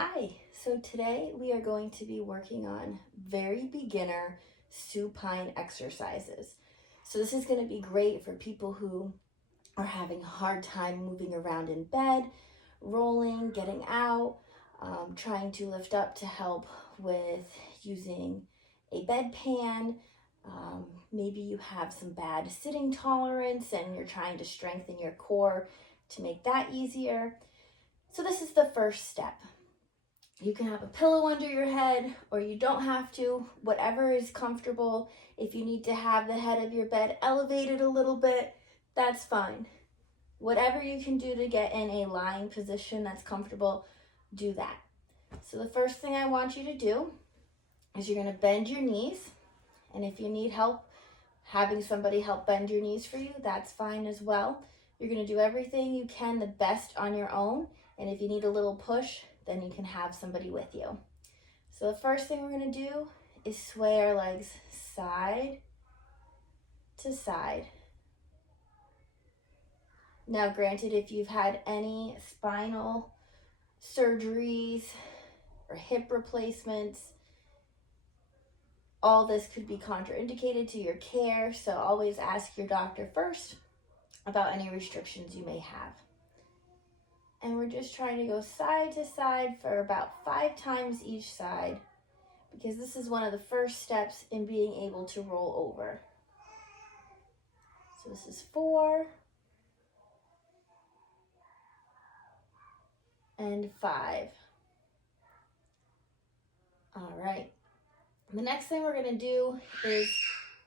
Hi, so today we are going to be working on very beginner supine exercises. So this is going to be great for people who are having a hard time moving around in bed, rolling, getting out, trying to lift up to help with using a bedpan. Maybe you have some bad sitting tolerance and you're trying to strengthen your core to make that easier. So this is the first step. You can have a pillow under your head or you don't have to, whatever is comfortable. If you need to have the head of your bed elevated a little bit, that's fine. Whatever you can do to get in a lying position that's comfortable, do that. So the first thing I want you to do is you're going to bend your knees. And if you need help having somebody help bend your knees for you, that's fine as well. You're going to do everything you can the best on your own. And if you need a little push, then you can have somebody with you. So the first thing we're going to do is sway our legs side to side. Now, granted, if you've had any spinal surgeries or hip replacements, all this could be contraindicated to your care, so always ask your doctor first about any restrictions you may have. And we're just trying to go side to side for about 5 times each side, because this is one of the first steps in being able to roll over. So this is 4 and 5. All right. The next thing we're going to do is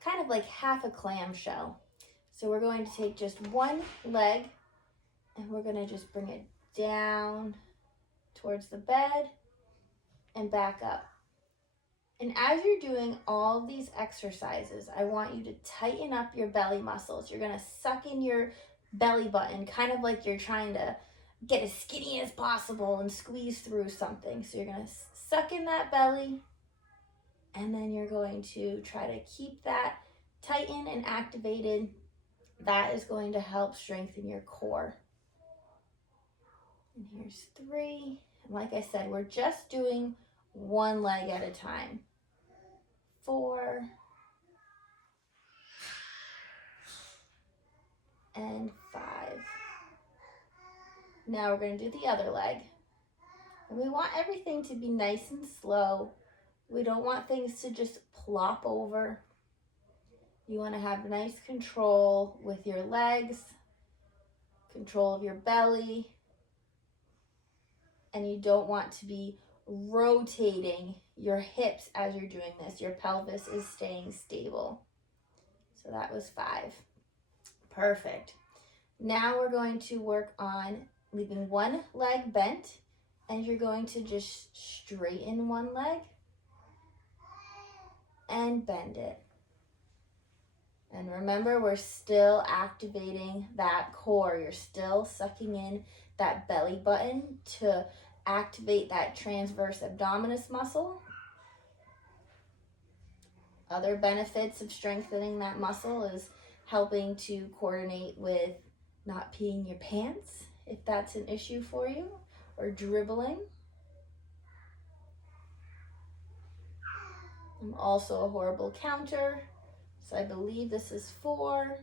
kind of like half a clamshell. So we're going to take just one leg and we're going to just bring it down towards the bed and back up. And as you're doing all of these exercises, I want you to tighten up your belly muscles. You're going to suck in your belly button, kind of like you're trying to get as skinny as possible and squeeze through something. So you're going to suck in that belly, and then you're going to try to keep that tightened and activated. That is going to help strengthen your core. And here's 3. And like I said, we're just doing one leg at a time. 4 and 5. Now we're going to do the other leg. And we want everything to be nice and slow. We don't want things to just plop over. You want to have nice control with your legs, control of your belly, and you don't want to be rotating your hips as you're doing this. Your pelvis is staying stable. So that was 5. Perfect. Now we're going to work on leaving one leg bent, and you're going to just straighten one leg and bend it. And remember, we're still activating that core. You're still sucking in that belly button to activate that transverse abdominis muscle. Other benefits of strengthening that muscle is helping to coordinate with not peeing your pants, if that's an issue for you, or dribbling. I'm also a horrible counter, so I believe this is 4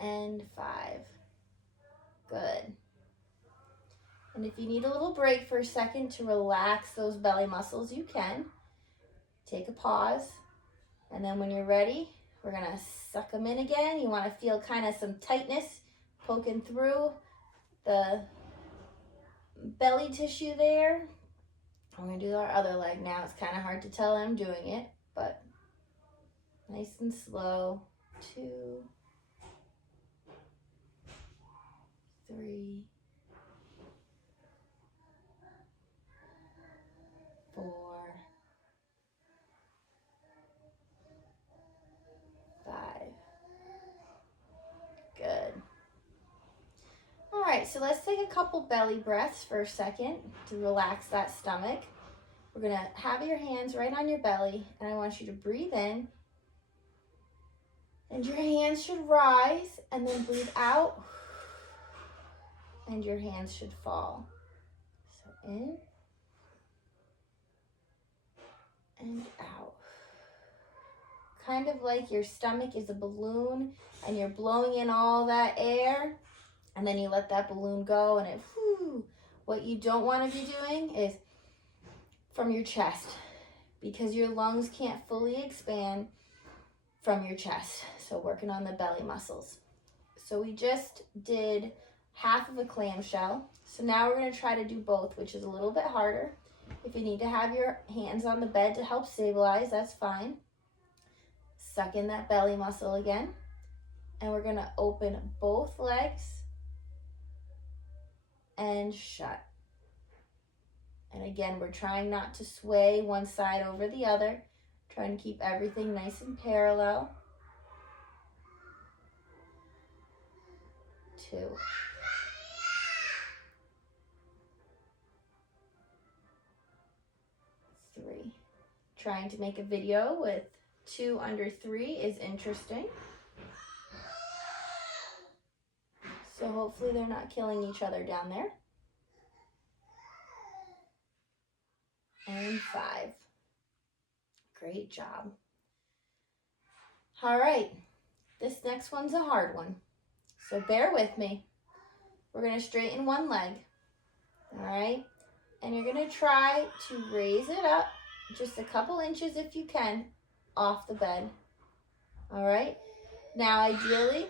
and 5. Good. And if you need a little break for a second to relax those belly muscles, you can. Take a pause, and then when you're ready, we're going to suck them in again. You want to feel kind of some tightness poking through the belly tissue there. I'm going to do our other leg now. It's kind of hard to tell I'm doing it, but nice and slow. 2, 3, 4, 5. Good. All right, so let's take a couple belly breaths for a second to relax that stomach. We're going to have your hands right on your belly, and I want you to breathe in. And your hands should rise, and then breathe out. and your hands should fall. So in and out. Kind of like your stomach is a balloon and you're blowing in all that air and then you let that balloon go and it, whew. What you don't want to be doing is from your chest, because your lungs can't fully expand from your chest. So working on the belly muscles. So we just did half of a clamshell. So now we're going to try to do both, which is a little bit harder. If you need to have your hands on the bed to help stabilize, that's fine. Suck in that belly muscle again. And we're going to open both legs and shut. And again, we're trying not to sway one side over the other, trying to keep everything nice and parallel. 2. 3. Trying to make a video with 2 under 3 is interesting. So hopefully they're not killing each other down there. And 5. Great job. All right, this next one's a hard one. So bear with me. We're gonna straighten one leg, all right? And you're gonna try to raise it up just a couple inches if you can off the bed, all right? Now, ideally,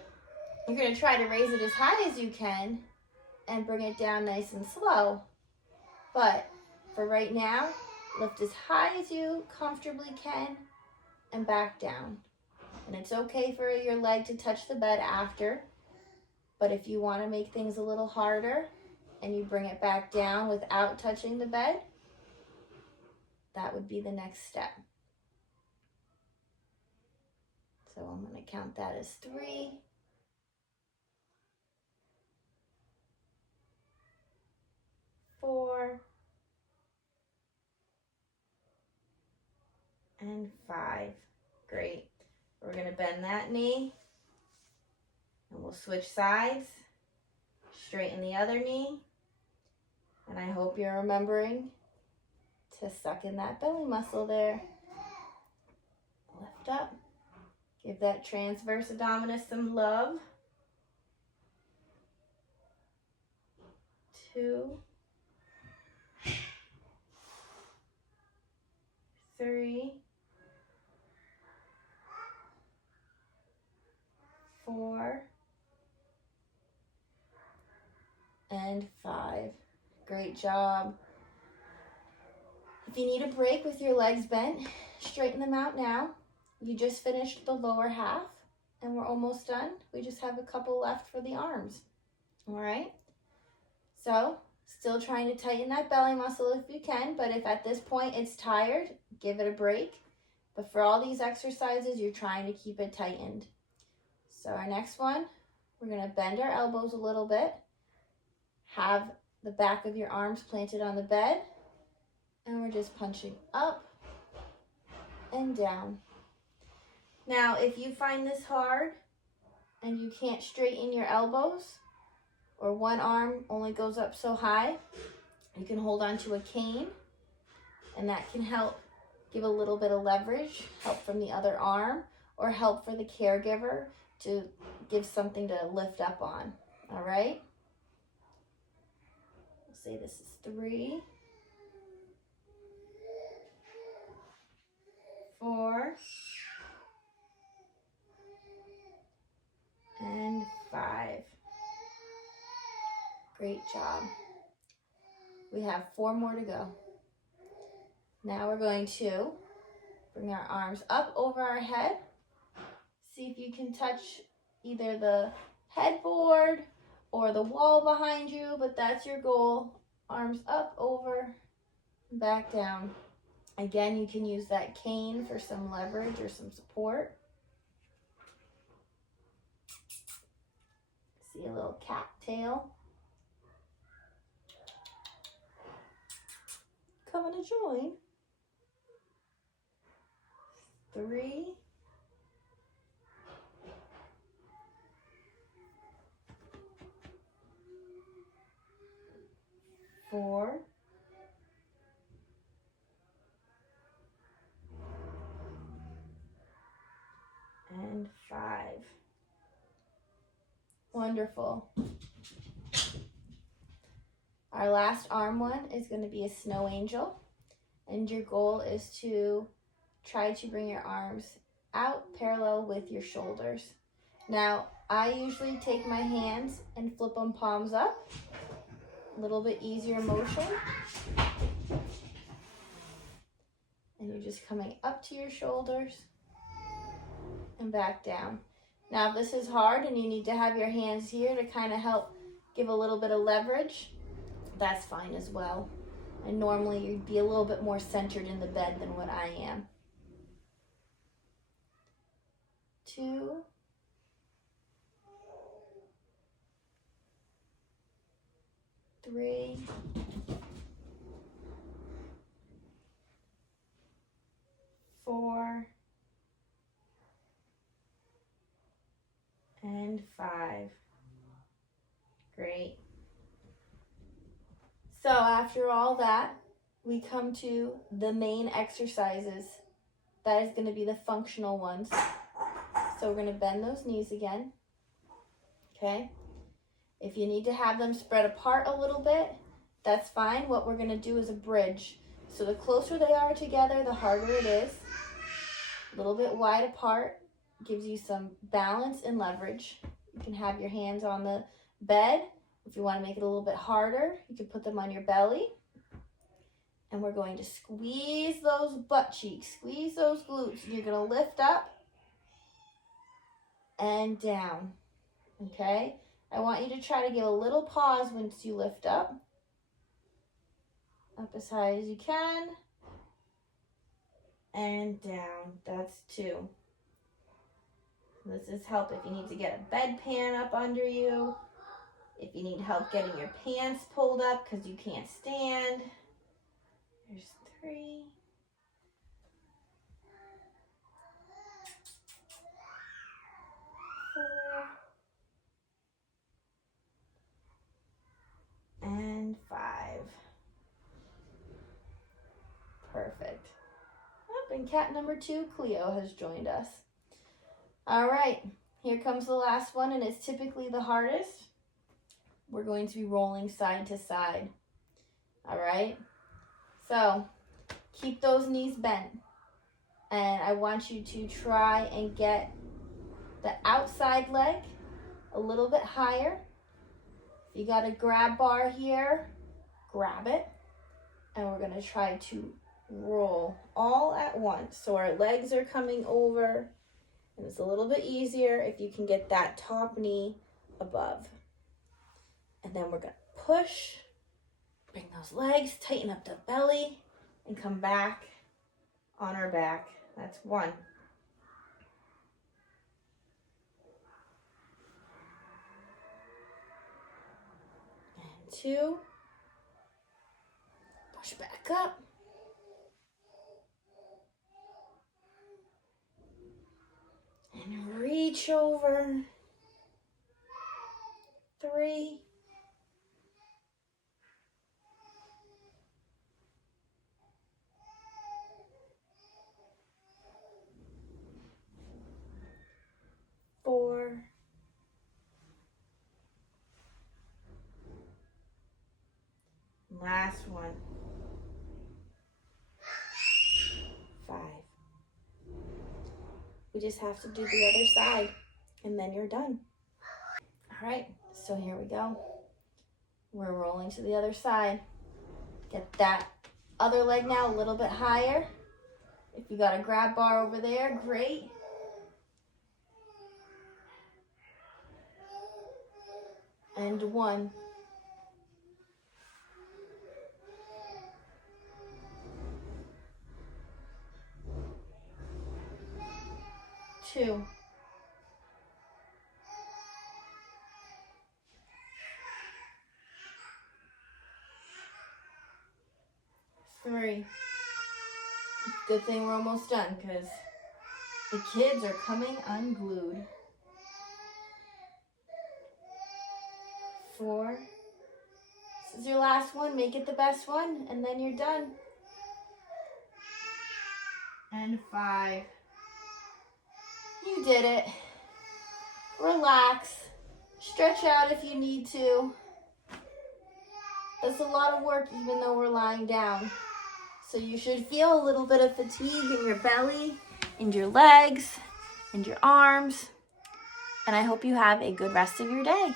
you're gonna try to raise it as high as you can and bring it down nice and slow. But for right now, lift as high as you comfortably can and back down. And it's okay for your leg to touch the bed after, but if you want to make things a little harder and you bring it back down without touching the bed, that would be the next step. So I'm going to count that as 3. 4. And 5. Great. We're going to bend that knee and we'll switch sides. Straighten the other knee. And I hope you're remembering to suck in that belly muscle there. Lift up. Give that transverse abdominis some love. 2. 3. 4. And 5. Great job. If you need a break with your legs bent, straighten them out now. You just finished the lower half and we're almost done. We just have a couple left for the arms. All right. So still trying to tighten that belly muscle if you can, but if at this point it's tired, give it a break. But for all these exercises, you're trying to keep it tightened. So our next one, we're going to bend our elbows a little bit. Have the back of your arms planted on the bed. And we're just punching up and down. Now, if you find this hard and you can't straighten your elbows, or one arm only goes up so high, you can hold on to a cane, and that can help give a little bit of leverage, help from the other arm, or help for the caregiver to give something to lift up on. All right? We'll say this is 3, 4, and 5. Great job. We have 4 more to go. Now we're going to bring our arms up over our head. See if you can touch either the headboard or the wall behind you, but that's your goal. Arms up, over, and back down. Again, you can use that cane for some leverage or some support. See a little cat tail. Coming to join. 3, 4, and 5. Wonderful. Our last arm one is going to be a snow angel, and your goal is to try to bring your arms out parallel with your shoulders. Now, I usually take my hands and flip them palms up. A little bit easier motion. And you're just coming up to your shoulders and back down. Now, if this is hard and you need to have your hands here to kind of help give a little bit of leverage, that's fine as well. And normally you'd be a little bit more centered in the bed than what I am. 2, 3, 4, and 5. Great. So after all that, we come to the main exercises. That is going to be the functional ones. So we're going to bend those knees again. Okay? If you need to have them spread apart a little bit, that's fine. What we're going to do is a bridge. So the closer they are together, the harder it is. A little bit wide apart gives you some balance and leverage. You can have your hands on the bed. If you want to make it a little bit harder, you can put them on your belly. And we're going to squeeze those butt cheeks, squeeze those glutes. And you're going to lift up and down, okay? I want you to try to give a little pause once you lift up. Up as high as you can. And down. That's 2. This is help if you need to get a bedpan up under you. If you need help getting your pants pulled up because you can't stand. There's 3. 4. And 5. Perfect. Oh, and cat number 2, Cleo, has joined us. All right, here comes the last one, and it's typically the hardest. We're going to be rolling side to side. All right, so keep those knees bent, and I want you to try and get the outside leg a little bit higher. If you got a grab bar here, grab it, and we're going to try to roll all at once. So our legs are coming over, and it's a little bit easier if you can get that top knee above. And then we're going to push, bring those legs, tighten up the belly, and come back on our back. That's 1. And 2. Push back up. And reach over. 3. 4. Last one. 5. We just have to do the other side, and then you're done. All right, so here we go. We're rolling to the other side. Get that other leg now a little bit higher. If you got a grab bar over there, great. And 1. 2. 3. Good thing we're almost done because the kids are coming unglued. 4. This is your last one. Make it the best one, and then you're done. And 5. You did it. Relax. Stretch out if you need to. That's a lot of work even though we're lying down. So you should feel a little bit of fatigue in your belly, in your legs, and your arms. And I hope you have a good rest of your day.